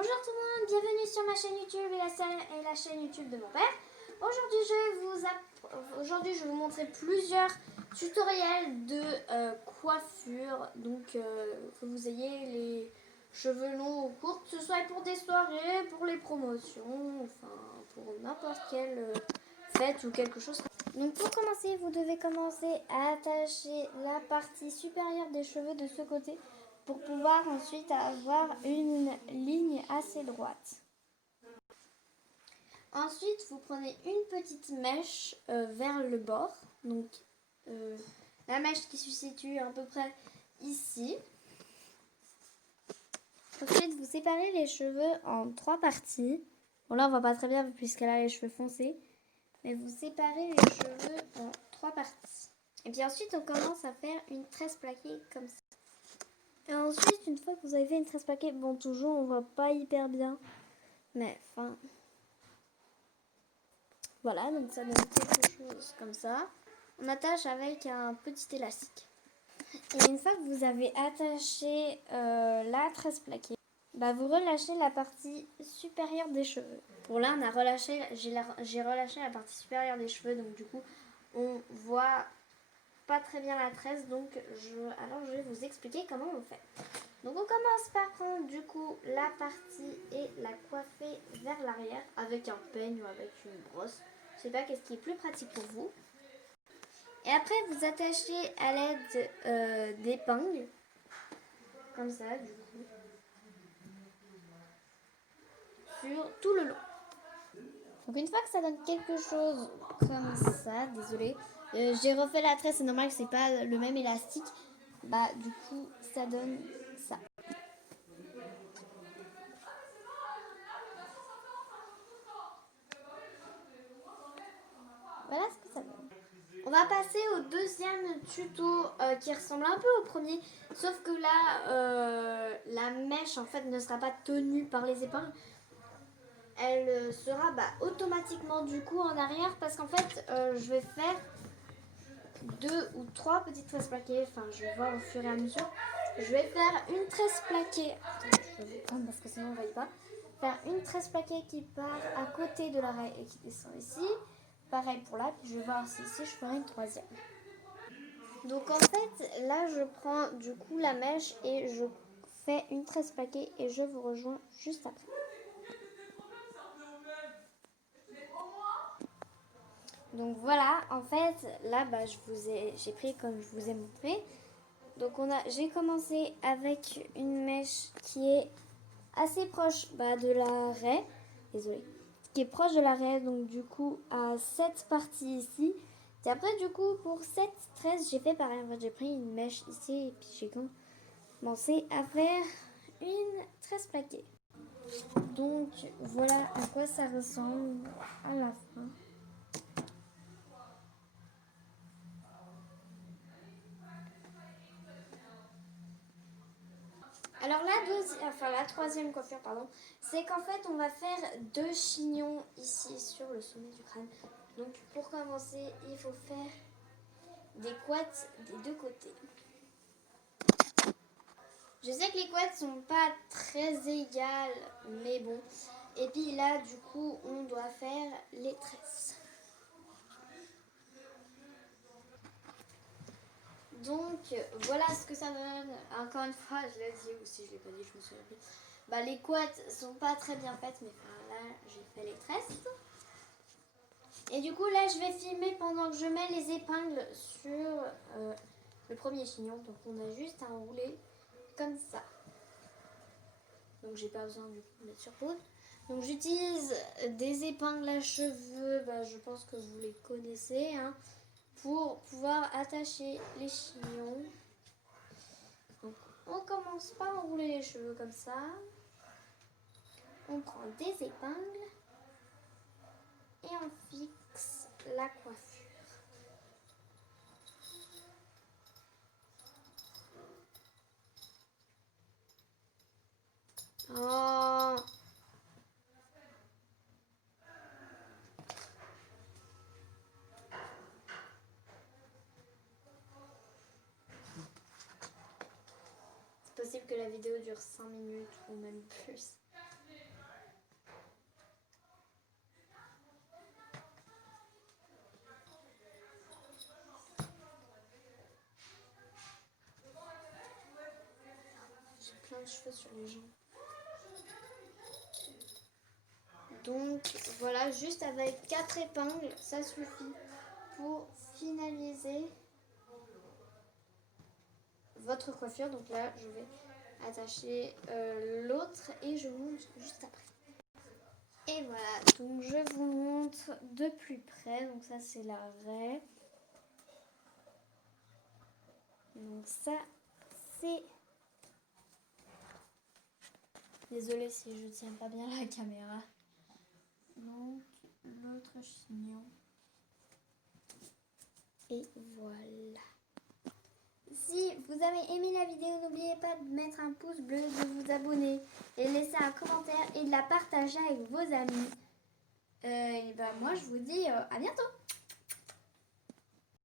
Bonjour tout le monde, bienvenue sur ma chaîne YouTube et la chaîne YouTube de mon père. Aujourd'hui je vais vous montrer plusieurs tutoriels de coiffure, donc que vous ayez les cheveux longs ou courts, que ce soit pour des soirées, pour les promotions, enfin pour n'importe quelle fête ou quelque chose. Donc pour commencer, vous devez commencer à attacher la partie supérieure des cheveux de ce côté pour pouvoir ensuite avoir une ligne assez droite. Ensuite, vous prenez une petite mèche vers le bord, donc la mèche qui se situe à peu près ici. Ensuite, vous séparez les cheveux en 3 parties. Bon là, on voit pas très bien puisqu'elle a les cheveux foncés, mais vous séparez les cheveux en 3 parties. Et puis ensuite, on commence à faire une tresse plaquée comme ça. Et ensuite, une fois que vous avez fait une tresse plaquée, bon, toujours, on voit pas hyper bien, mais enfin, voilà, donc ça donne quelque chose comme ça. On attache avec un petit élastique. Et une fois que vous avez attaché la tresse plaquée, bah vous relâchez la partie supérieure des cheveux. Pour là, j'ai relâché la partie supérieure des cheveux, donc du coup, on voit pas très bien la tresse, donc alors je vais vous expliquer comment on fait. Donc on commence par prendre du coup la partie et la coiffer vers l'arrière avec un peigne ou avec une brosse. Je sais pas qu'est-ce qui est plus pratique pour vous. Et après vous attachez à l'aide d'épingles, comme ça du coup, sur tout le long. Donc une fois que ça donne quelque chose comme ça, désolé, j'ai refait la tresse, c'est normal que c'est pas le même élastique. Bah du coup ça donne ça. Voilà ce que ça donne. On va passer au deuxième tuto qui ressemble un peu au premier, sauf que là, la mèche en fait ne sera pas tenue par les épingles. Elle sera automatiquement du coup en arrière parce qu'en fait, je vais faire 2 ou 3 petites tresses plaquées. Enfin, je vais voir au fur et à mesure. Je vais faire une tresse plaquée. Attends, je vais vous prendre parce que sinon on ne voit pas. Faire une tresse plaquée qui part à côté de l'oreille et qui descend ici. Pareil pour là, puis je vais voir si ici je ferai une troisième. Donc en fait, là je prends du coup la mèche et je fais une tresse plaquée et je vous rejoins juste après. Donc voilà, en fait, là j'ai pris comme je vous ai montré. Donc j'ai commencé avec une mèche qui est assez proche de la raie, désolée, qui est proche de la raie, donc du coup à cette partie ici. Et après du coup pour cette tresse j'ai fait pareil, en fait j'ai pris une mèche ici et puis j'ai commencé à faire une tresse plaquée. Donc voilà à quoi ça ressemble à la fin. Alors la troisième coiffure, c'est qu'en fait on va faire 2 chignons ici sur le sommet du crâne. Donc pour commencer, il faut faire des couettes des 2 côtés. Je sais que les couettes sont pas très égales, mais bon. Et puis là, du coup, on doit faire les tresses. Donc voilà ce que ça donne. Encore une fois, je l'ai dit ou si je l'ai pas dit, je me souviens plus. Les couettes sont pas très bien faites, mais là j'ai fait les tresses. Et du coup là je vais filmer pendant que je mets les épingles sur le premier chignon. Donc on a juste à enrouler comme ça. Donc j'ai pas besoin du coup de mettre sur pause. Donc j'utilise des épingles à cheveux, je pense que vous les connaissez, hein, pour pouvoir attacher les chignons. Donc on commence par enrouler les cheveux comme ça. On prend des épingles et on fixe la coiffure. Oh. C'est possible que la vidéo dure 5 minutes ou même plus. cheveux sur les jambes. Donc voilà, juste avec 4 épingles, ça suffit pour finaliser votre coiffure. Donc là, je vais attacher l'autre et je vous montre juste après. Et voilà, donc je vous montre de plus près. Donc ça, c'est la raie. Donc ça, c'est... Désolée si je tiens pas bien la caméra. Donc, l'autre chignon. Et voilà. Si vous avez aimé la vidéo, n'oubliez pas de mettre un pouce bleu, de vous abonner et laisser un commentaire et de la partager avec vos amis. Et ben moi, je vous dis à bientôt.